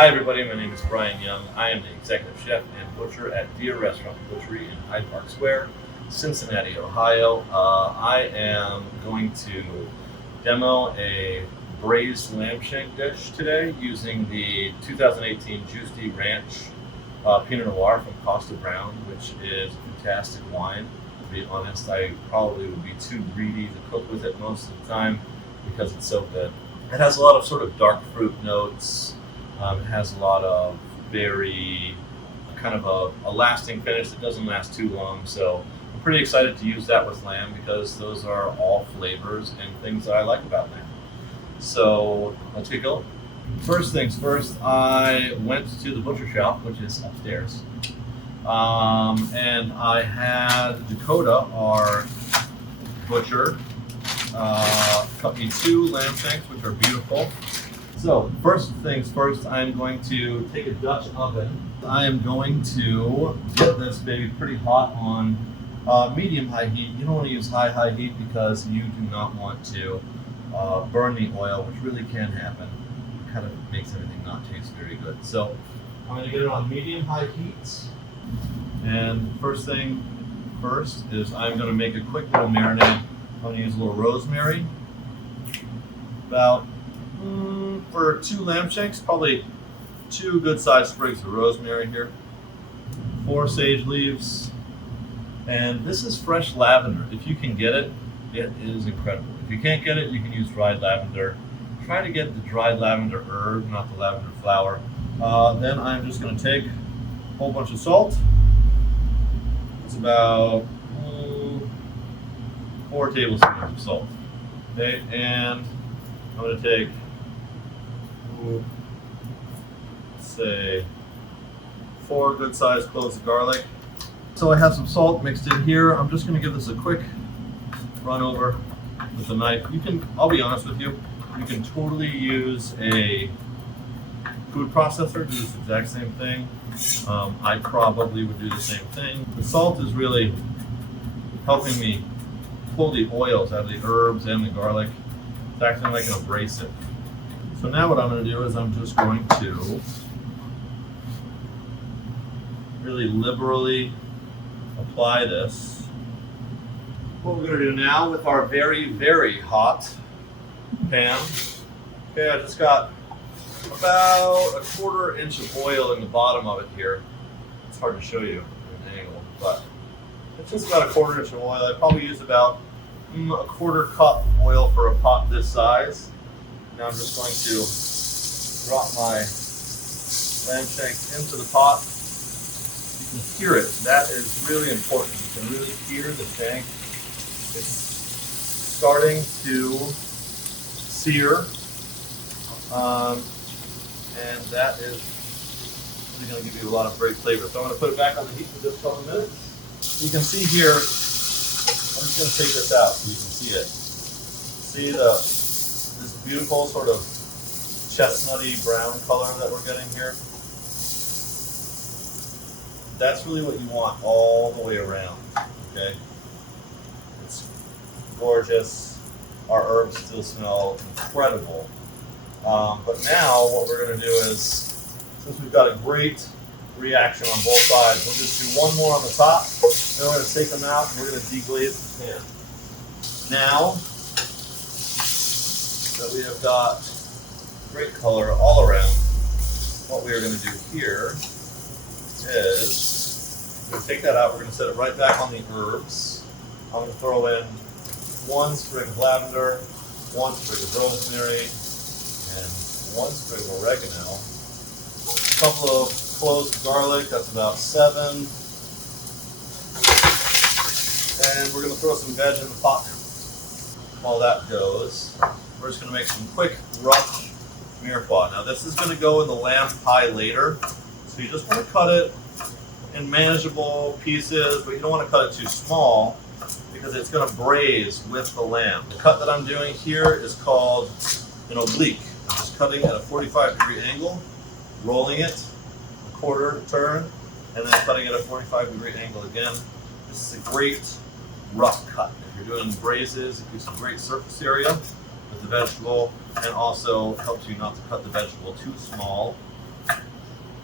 Hi everybody, my name is Brian Young. I am the executive chef and butcher at Deer Restaurant and Butchery in Hyde Park Square, Cincinnati, Ohio. I am going to demo a braised lamb shank dish today using the 2018 Giusti Ranch Pinot Noir from Kosta Browne, which is a fantastic wine. To be honest, I probably would be too greedy to cook with it most of the time because it's so good. It has a lot of sort of dark fruit notes. It has a lot of very kind of a lasting finish that doesn't last too long. So I'm pretty excited to use that with lamb because those are all flavors and things that I like about lamb. So let's get going. First things first, I went to the butcher shop, which is upstairs. And I had Dakota, our butcher, cut me 2 lamb shanks, which are beautiful. So first things first, I'm going to take a Dutch oven. I am going to get this baby pretty hot on medium-high heat. You don't want to use high heat because you do not want to burn the oil, which really can happen. It kind of makes everything not taste very good. So I'm going to get it on medium-high heat. And first thing first is I'm going to make a quick little marinade. I'm going to use a little rosemary. About for 2 lamb shanks, probably 2 good-sized sprigs of rosemary here, 4 sage leaves, and this is fresh lavender. If you can get it, it is incredible. If you can't get it, you can use dried lavender. Try to get the dried lavender herb, not the lavender flower. Then I'm just going to take a whole bunch of salt. It's about 4 tablespoons of salt. Okay, and I'm going to take, say, 4 good-sized cloves of garlic. So I have some salt mixed in here. I'm just going to give this a quick run over with a knife. You can, I'll be honest with you, you can totally use a food processor to do this exact same thing. I probably would do the same thing. The salt is really helping me pull the oils out of the herbs and the garlic. It's acting like an abrasive. So now what I'm going to do is I'm just going to really liberally apply this. What we're going to do now with our very, very hot pan. Okay, I just got about a 1/4 inch of oil in the bottom of it here. It's hard to show you at an angle, but it's just about a 1/4 inch of oil. I probably use about a 1/4 cup of oil for a pot this size. Now I'm just going to drop my lamb shanks into the pot. You can hear it. That is really important. You can really hear the shank. It's starting to sear. And that is really going to give you a lot of great flavor. So I'm going to put it back on the heat for just a couple minutes. You can see here, I'm just going to take this out so you can see it. See this beautiful sort of chestnutty brown color that we're getting here? That's really what you want all the way around, okay? It's gorgeous. Our herbs still smell incredible. But now what we're going to do is, since we've got a great reaction on both sides, we'll just do one more on the top, then we're going to take them out and we're going to deglaze the pan. Now that we have got great color all around, what we are going to do here is we're going to take that out, we're going to set it right back on the herbs. I'm going to throw in 1 sprig of lavender, 1 sprig of rosemary, and 1 sprig of oregano, a couple of cloves of garlic, that's about 7, and we're going to throw some veg in the pot now. While that goes, we're just going to make some quick, rough mirepoix. Now this is going to go in the lamb pie later, so you just want to cut it in manageable pieces, but you don't want to cut it too small because it's going to braise with the lamb. The cut that I'm doing here is called an oblique. I'm just cutting at a 45-degree angle, rolling it a 1/4 turn, and then cutting at a 45-degree angle again. This is a great rough cut. If you're doing braises, it gives you great surface area with the vegetable, and also helps you not to cut the vegetable too small.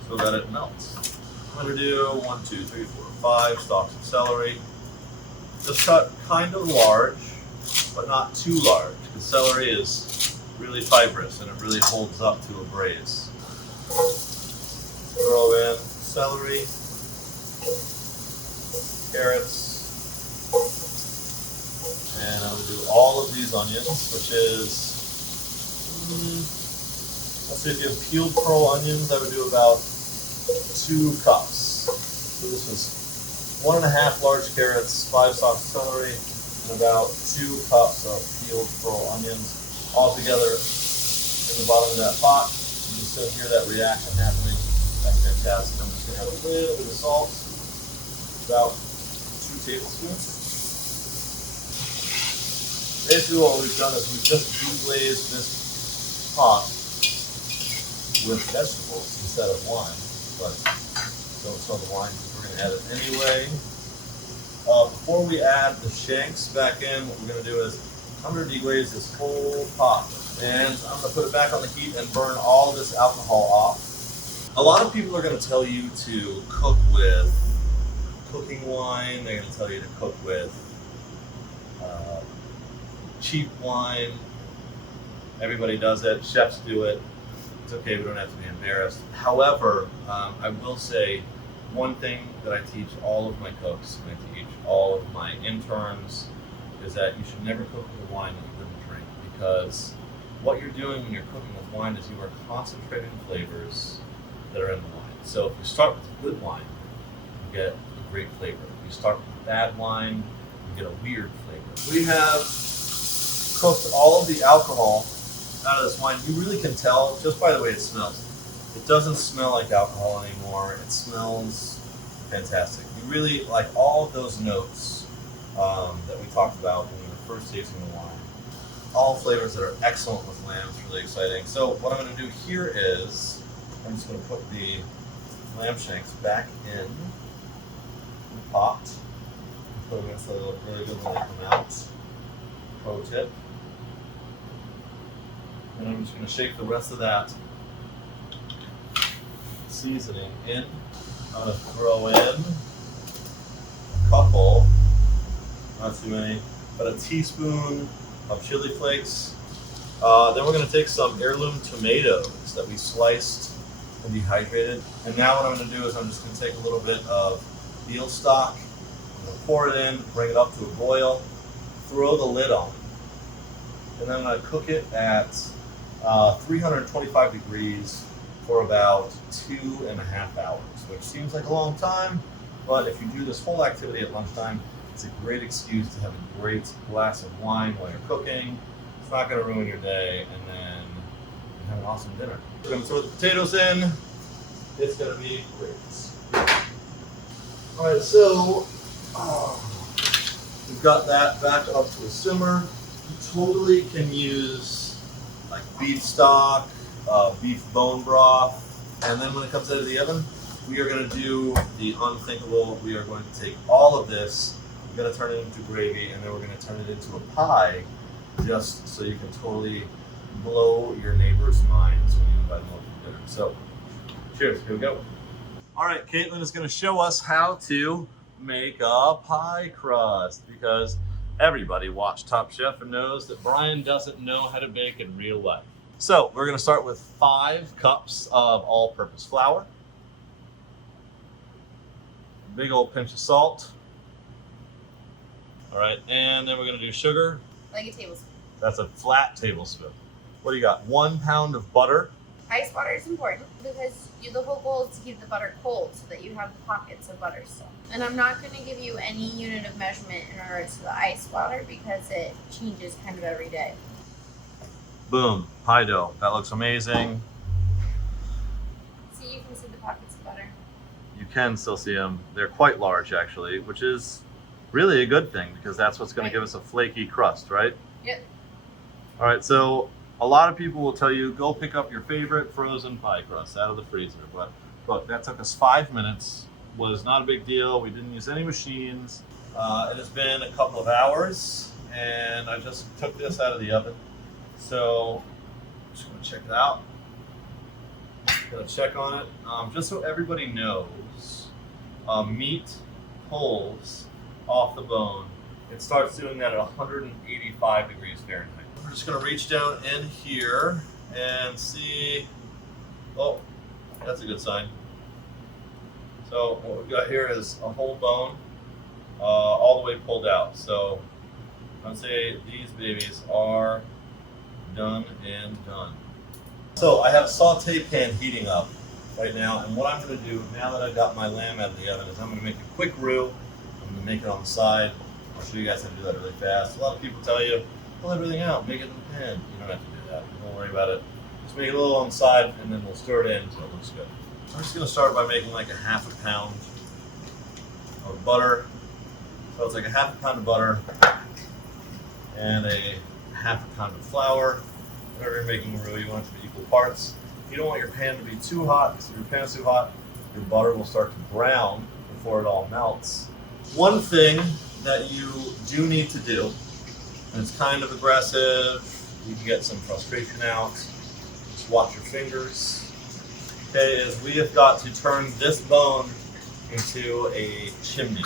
so that it melts. I'm going to do 1, 2, 3, 4, 5 stalks of celery. Just cut kind of large, but not too large, because celery is really fibrous and it really holds up to a braise. Throw in celery, carrots, and I'm going to do all of these onions, which is, let's say if you have peeled pearl onions, I would do about 2 cups. So this was 1.5 large carrots, 5 stalks of celery, and about 2 cups of peeled pearl onions all together in the bottom of that pot. You can still hear that reaction happening. That's fantastic. I'm just going to have a little bit of salt, about 2 tablespoons. Basically what we've done is we've just deglazed this pot with vegetables instead of wine, but don't smell the wine because we're going to add it anyway. Before we add the shanks back in, what we're going to do is I'm going to deglaze this whole pot, and I'm going to put it back on the heat and burn all this alcohol off. A lot of people are going to tell you to cook with cooking wine. They're going to tell you to cook with cheap wine. Everybody does it. Chefs do it. It's okay. We don't have to be embarrassed. However, I will say one thing that I teach all of my cooks and I teach all of my interns is that you should never cook with wine that you wouldn't drink, because what you're doing when you're cooking with wine is you are concentrating flavors that are in the wine. So if you start with good wine, you get a great flavor. If you start with bad wine, you get a weird flavor. We have cooked all of the alcohol out of this wine. You really can tell just by the way it smells. It doesn't smell like alcohol anymore. It smells fantastic. You really like all of those notes that we talked about when we were first tasting the wine. All flavors that are excellent with lamb. It's really exciting. So what I'm going to do here is I'm just going to put the lamb shanks back in the pot. Put them in so they look really good when they come out. Pro tip. And I'm just going to shake the rest of that seasoning in. I'm going to throw in a couple, not too many, but a teaspoon of chili flakes. Then we're going to take some heirloom tomatoes that we sliced and dehydrated. And now what I'm going to do is I'm just going to take a little bit of veal stock, I'm going to pour it in, bring it up to a boil, throw the lid on, and then I'm going to cook it at 325 degrees for about 2.5 hours, which seems like a long time, but if you do this whole activity at lunchtime, it's a great excuse to have a great glass of wine while you're cooking. It's not going to ruin your day, and then you have an awesome dinner. We're going to throw the potatoes in. It's going to be great. All right, so we've got that back up to a simmer. You totally can use like beef stock, beef bone broth, and then when it comes out of the oven, we are going to do the unthinkable. We are going to take all of this, we're going to turn it into gravy, and then we're going to turn it into a pie, just so you can totally blow your neighbors' minds when you invite them over for dinner. So, cheers, here we go. All right, Caitlin is going to show us how to make a pie crust, because everybody watched Top Chef and knows that Brian doesn't know how to bake in real life. So we're going to start with 5 cups of all-purpose flour, big old pinch of salt. All right, and then we're going to do sugar. Like a tablespoon. That's a flat tablespoon. What do you got? 1 pound of butter. Ice water is important because the whole goal is to keep the butter cold so that you have the pockets of butter still. And I'm not going to give you any unit of measurement in regards to the ice water because it changes kind of every day. Boom, pie dough. That looks amazing. See, you can see the pockets of butter. You can still see them. They're quite large, actually, which is really a good thing because that's what's going to give us a flaky crust, right? Yep. All right, so a lot of people will tell you, go pick up your favorite frozen pie crust out of the freezer. But look, that took us 5 minutes. Was not a big deal. We didn't use any machines. It has been a couple of hours, and I just took this out of the oven. So, I'm just going to check it out. Gonna check on it. Just so everybody knows, meat pulls off the bone. It starts doing that at 185 degrees Fahrenheit. We're just gonna reach down in here and see. Oh, that's a good sign. So what we've got here is a whole bone, all the way pulled out. So I'd say these babies are done and done. So I have a saute pan heating up right now, and what I'm going to do now that I've got my lamb out of the oven is I'm going to make a quick roux. I'm going to make it on the side. I'll show you guys how to do that really fast. A lot of people tell you, pull everything out, make it in the pan. You don't have to do that. Don't worry about it. Just make it a little on the side, and then we'll stir it in until it looks good. I'm just going to start by making like a half a pound of butter. So it's like a half a pound of butter and a half a pound of flour. Whenever you're making a roux, you want it to be equal parts. You don't want your pan to be too hot, because if your pan is too hot, your butter will start to brown before it all melts. One thing that you do need to do, and it's kind of aggressive, you can get some frustration out, just watch your fingers, okay, is we have got to turn this bone into a chimney.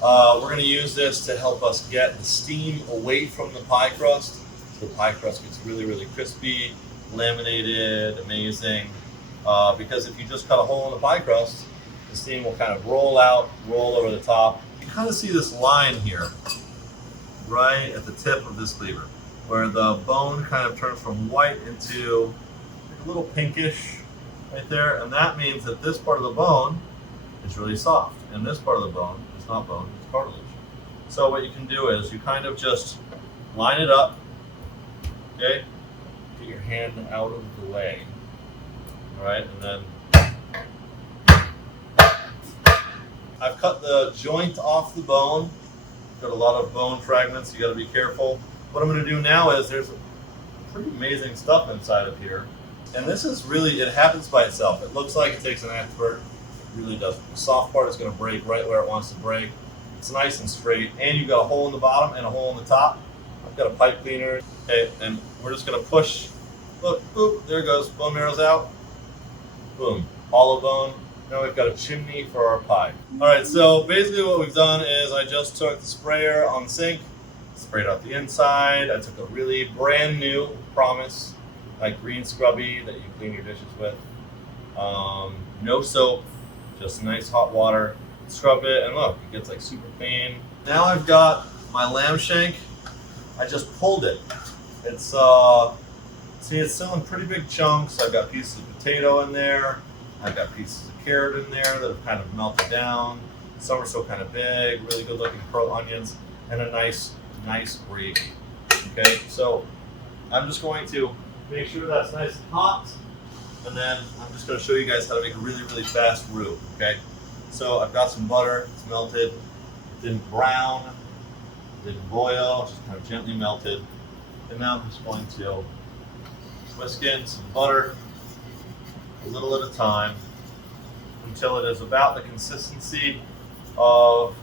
We're going to use this to help us get the steam away from the pie crust. So the pie crust gets really, really crispy, laminated, amazing. Because if you just cut a hole in the pie crust, the steam will kind of roll out, roll over the top. You kind of see this line here, right at the tip of this cleaver, where the bone kind of turns from white into a little pinkish right there. And that means that this part of the bone is really soft. And this part of the bone is not bone, it's cartilage. So what you can do is you kind of just line it up. Okay, get your hand out of the way. All right, and then I've cut the joint off the bone. Got a lot of bone fragments, you gotta be careful. What I'm gonna do now is there's pretty amazing stuff inside of here. And this is really, it happens by itself. It looks like it takes an expert, it really doesn't. The soft part is gonna break right where it wants to break. It's nice and straight, and you've got a hole in the bottom and a hole in the top. I've got a pipe cleaner. Okay, and we're just gonna push. Look, boop, there it goes. Bone marrow's out. Boom, hollow bone. Now we've got a chimney for our pie. All right, so basically what we've done is I just took the sprayer on the sink, sprayed out the inside. I took a really brand new Promise, like green scrubby that you clean your dishes with. No soap, just nice hot water. Scrub it, and look, it gets like super clean. Now I've got my lamb shank. I just pulled it. It's see, it's still in pretty big chunks. I've got pieces of potato in there. I've got pieces of carrot in there that have kind of melted down. Some are still kind of big, really good looking pearl onions, and a nice gravy. Okay, so I'm just going to make sure that's nice and hot, and then I'm just going to show you guys how to make a really, really fast roux. Okay, so I've got some butter. It's melted. It didn't brown. Didn't boil, just kind of gently melted. And now I'm just going to whisk in some butter, a little at a time, until it is about the consistency of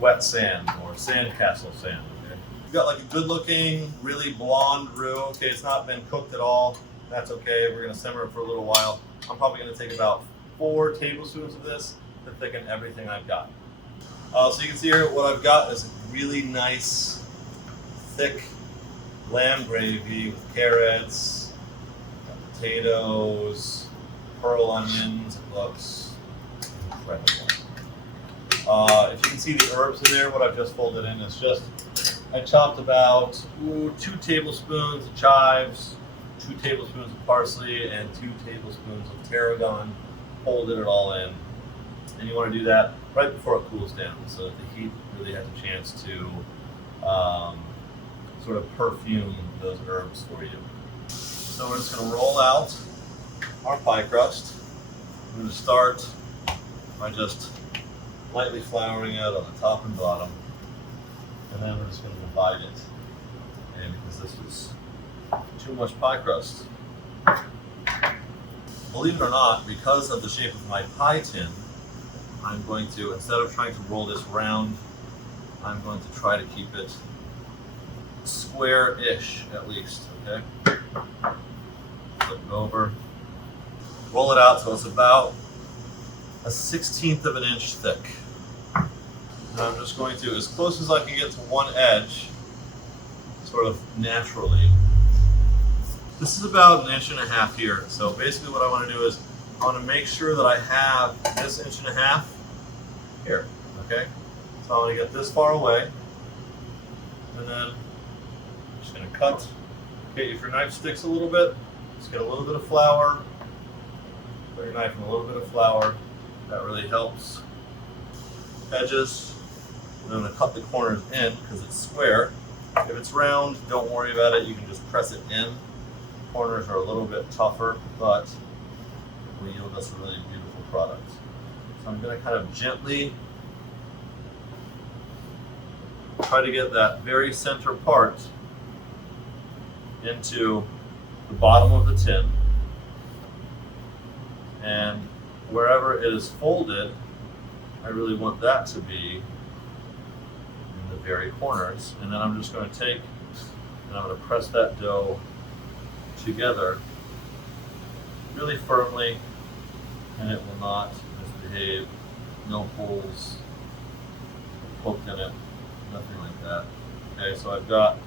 wet sand or sandcastle sand. Okay? You've got like a good looking, really blonde roux. Okay, it's not been cooked at all. That's okay. We're gonna simmer it for a little while. I'm probably gonna take about 4 tablespoons of this to thicken everything I've got. So you can see here what I've got is a really nice, thick lamb gravy with carrots, potatoes, pearl onions. It looks incredible. If you can see the herbs in there, what I've just folded in is just, I chopped about 2 tablespoons of chives, 2 tablespoons of parsley, and 2 tablespoons of tarragon. Folded it all in. And you want to do that right before it cools down so that the heat really has a chance to sort of perfume those herbs for you. So we're just going to roll out our pie crust. I'm going to start by just lightly flouring it on the top and bottom. And then we're just going to divide it. And because this is too much pie crust. Believe it or not, because of the shape of my pie tin, I'm going to, instead of trying to roll this round, I'm going to try to keep it square-ish at least, okay? Flip it over. roll it out so it's about a 1/16 of an inch thick. And I'm just going to, as close as I can get to one edge, sort of naturally. This is about 1.5 inches here. So basically what I want to do is I want to make sure that I have this 1.5 inches here, okay? So I'm going to get this far away, and then I'm just going to cut. Okay, if your knife sticks a little bit, just get a little bit of flour. Put your knife in a little bit of flour. That really helps. Edges. I'm going to cut the corners in because it's square. If it's round, don't worry about it. You can just press it in. Corners are a little bit tougher, but will yield us a really beautiful product. So I'm going to kind of gently try to get that very center part into the bottom of the tin, and wherever it is folded, I really want that to be in the very corners. And then I'm just going to take and I'm going to press that dough together really firmly, and it will not misbehave. No holes poked in it, nothing like that. Okay, so I've got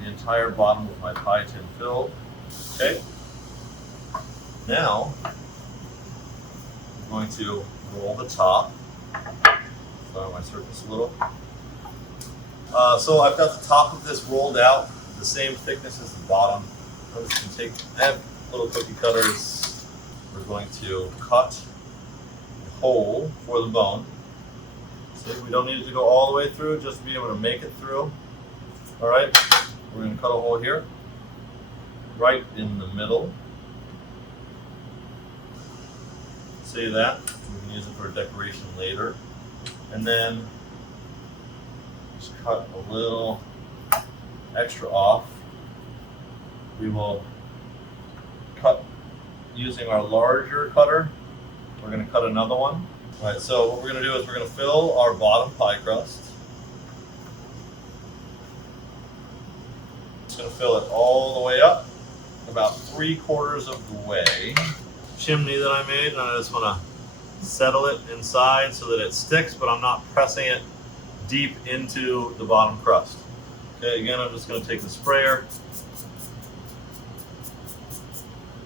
the entire bottom of my pie tin filled. Okay, now I'm going to roll the top. Flour my surface a little. So I've got the top of this rolled out, the same thickness as the bottom. I'm just going to take, I have little cookie cutters. We're going to cut a hole for the bone. See, we don't need it to go all the way through, just to be able to make it through. All right, we're going to cut a hole here, right in the middle. See that? We can use it for decoration later. And then just cut a little extra off. We will cut using our larger cutter. We're going to cut another one. All right, so what we're going to do is we're going to fill our bottom pie crust. Just going to fill it all the way up, about 3/4 of the way. Chimney that I made, and I just want to settle it inside so that it sticks, but I'm not pressing it deep into the bottom crust. Okay, again, I'm just going to take the sprayer.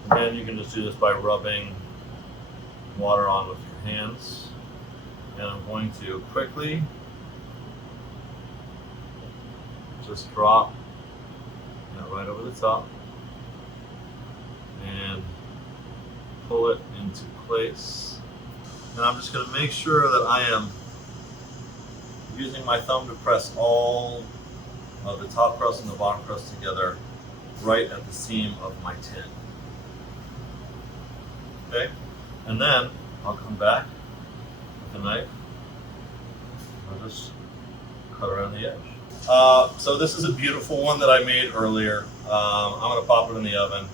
Again, you can just do this by rubbing water on with your hands. And I'm going to quickly just drop that right over the top and pull it into place. And I'm just going to make sure that I am using my thumb to press all of the top crust and the bottom crust together right at the seam of my tin. Okay, and then I'll come back with a knife. I'll just cut around the edge. So this is a beautiful one that I made earlier. I'm going to pop it in the oven.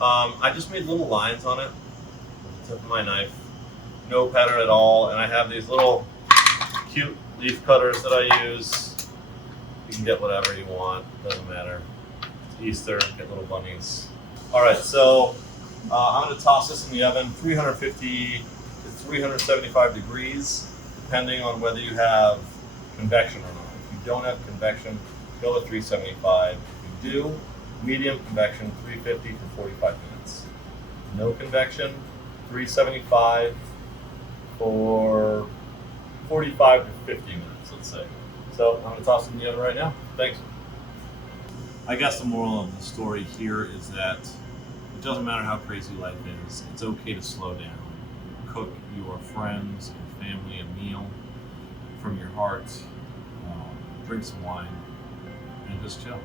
I just made little lines on it with the tip of my knife. No pattern at all, and I have these little cute leaf cutters that I use. You can get whatever you want, doesn't matter. It's Easter, get little bunnies. All right, so I'm going to toss this in the oven, 350 to 375 degrees, depending on whether you have convection or not. If you don't have convection, go with 375. If you do, medium convection, 350 for 45 minutes. No convection, 375 for 45 to 50 minutes, let's say. So I'm going to toss it in the oven right now. Thanks. I guess the moral of the story here is that it doesn't matter how crazy life is, it's okay to slow down. Cook your friends and family a meal from your heart, drink some wine, and just chill.